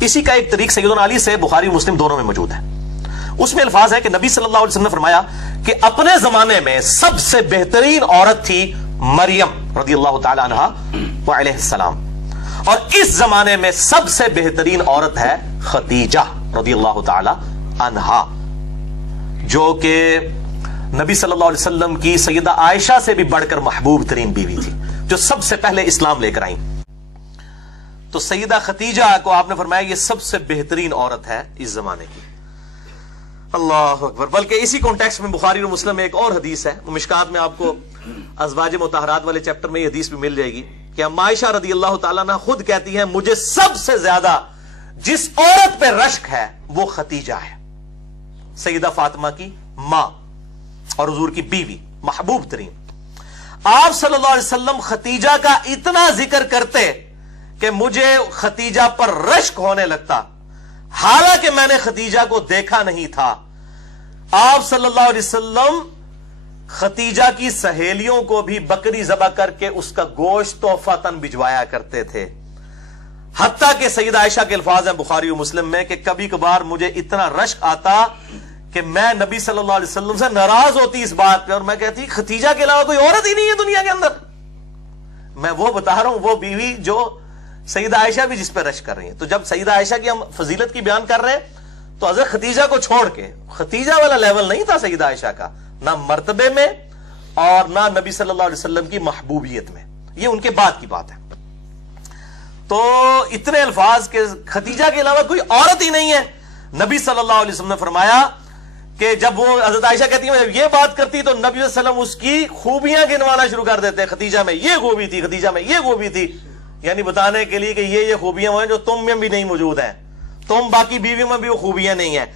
اسی کا ایک طریق سیدنا علی سے بخاری و مسلم دونوں میں موجود ہے. اس میں الفاظ ہے کہ نبی صلی اللہ علیہ وسلم نے فرمایا کہ اپنے زمانے میں سب سے بہترین عورت تھی مریم رضی اللہ تعالی عنہا وعلیہ السلام، اور اس زمانے میں سب سے بہترین عورت ہے خدیجہ رضی اللہ تعالی عنہا، جو کہ نبی صلی اللہ علیہ وسلم کی سیدہ عائشہ سے بھی بڑھ کر محبوب ترین بیوی تھی، جو سب سے پہلے اسلام لے کر آئیں. تو سیدہ خدیجہ کو آپ نے فرمایا یہ سب سے بہترین عورت ہے اس زمانے کی. اللہ اکبر. بلکہ اسی کانٹیکسٹ میں بخاری اور مسلم میں ایک اور حدیث ہے، مشکات میں آپ کو ازواج مطہرات والے چیپٹر میں یہ حدیث بھی مل جائے گی کہ ام عائشہ رضی اللہ تعالیٰ عنہ خود کہتی ہیں مجھے سب سے زیادہ جس عورت پہ رشک ہے وہ خدیجہ ہے، سیدہ فاطمہ کی ماں اور حضور کی بیوی، محبوب ترین. آپ صلی اللہ علیہ وسلم خدیجہ کا اتنا ذکر کرتے کہ مجھے خدیجہ پر رشک ہونے لگتا، حالانکہ میں نے خدیجہ کو دیکھا نہیں تھا. آپ صلی اللہ علیہ وسلم خدیجہ کی سہیلیوں کو بھی بکری ذبح کر کے اس کا گوشت تحفۃً بھجوایا کرتے تھے. حتیٰ کہ سیدہ عائشہ کے الفاظ ہیں بخاری و مسلم میں کہ کبھی کبھار مجھے اتنا رشک آتا کہ میں نبی صلی اللہ علیہ وسلم سے ناراض ہوتی اس بات پہ، اور میں کہتی خدیجہ کے علاوہ کوئی عورت ہی نہیں ہے دنیا کے اندر. میں وہ بتا رہا ہوں وہ بیوی جو سیدہ عائشہ بھی جس پہ رشک کر رہی ہیں. تو جب سیدہ عائشہ کی ہم فضیلت کی بیان کر رہے ہیں تو حضرت خدیجہ کو چھوڑ کے، خدیجہ والا لیول نہیں تھا سیدہ عائشہ کا، نہ مرتبے میں اور نہ نبی صلی اللہ علیہ وسلم کی محبوبیت میں، یہ ان کے بعد کی بات ہے. تو اتنے الفاظ کہ خدیجہ کے علاوہ کوئی عورت ہی نہیں ہے. نبی صلی اللہ علیہ وسلم نے فرمایا کہ جب وہ حضرت عائشہ کہتی ہیں جب یہ بات کرتی تو نبی صلی اللہ علیہ وسلم اس کی خوبیاں گنوانا شروع کر دیتے، خدیجہ میں یہ خوبی تھی، خدیجہ میں یہ خوبی تھی، یعنی بتانے کے لیے کہ یہ خوبیاں ہیں جو تم میں بھی نہیں موجود ہیں، تم باقی بیویوں میں بھی وہ خوبیاں نہیں ہیں.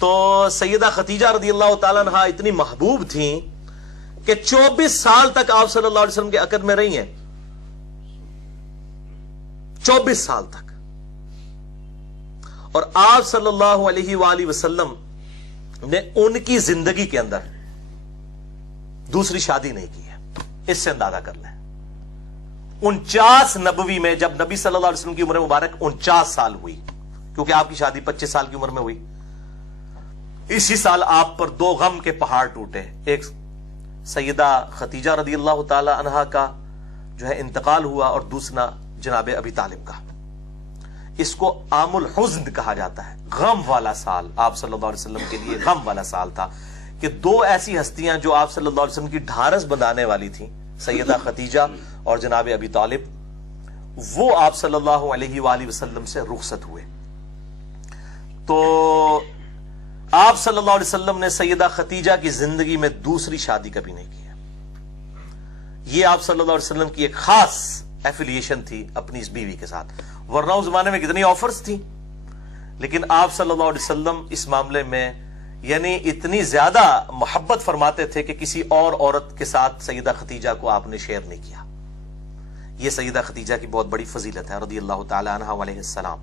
تو سیدہ خدیجہ رضی اللہ تعالیٰ عنہا اتنی محبوب تھیں کہ 24 سال تک آپ صلی اللہ علیہ وسلم کے عقد میں رہی ہیں، 24 سال تک. اور آپ صلی اللہ علیہ وآلہ وسلم نے ان کی زندگی کے اندر دوسری شادی نہیں کی ہے. اس سے اندازہ کر لیں 49 نبوی میں جب نبی صلی اللہ علیہ وسلم کی عمر مبارک 49 سال ہوئی، کیونکہ آپ کی شادی 25 سال کی عمر میں ہوئی، اسی سال آپ پر 2 غم کے پہاڑ ٹوٹے. ایک سیدہ خدیجہ رضی اللہ تعالی عنہا کا جو ہے انتقال ہوا، اور دوسرا جناب ابی طالب کا. اس کو عام الحزن کہا جاتا ہے، غم والا سال. آپ صلی اللہ علیہ وسلم کے لیے غم والا سال تھا کہ 2 ایسی ہستیاں جو آپ صلی اللہ علیہ وسلم کی ڈھارس بندھانے والی تھیں، سیدہ خدیجہ اور جناب ابی طالب، وہ آپ صلی اللہ علیہ وآلہ وسلم سے رخصت ہوئے. تو آپ صلی اللہ علیہ وسلم نے سیدہ خدیجہ کی زندگی میں دوسری شادی کبھی نہیں کی ہے. یہ آپ صلی اللہ علیہ وسلم کی ایک خاص ایفیلیشن تھی اپنی اس بیوی کے ساتھ. ورنہ اس زمانے میں کتنی آفرز تھیں، لیکن آپ صلی اللہ علیہ وسلم اس معاملے میں یعنی اتنی زیادہ محبت فرماتے تھے کہ کسی اور عورت کے ساتھ سیدہ خدیجہ کو آپ نے شیئر نہیں کیا. یہ سیدہ خدیجہ کی بہت بڑی فضیلت ہے رضی اللہ تعالی عنہا علیہ السلام.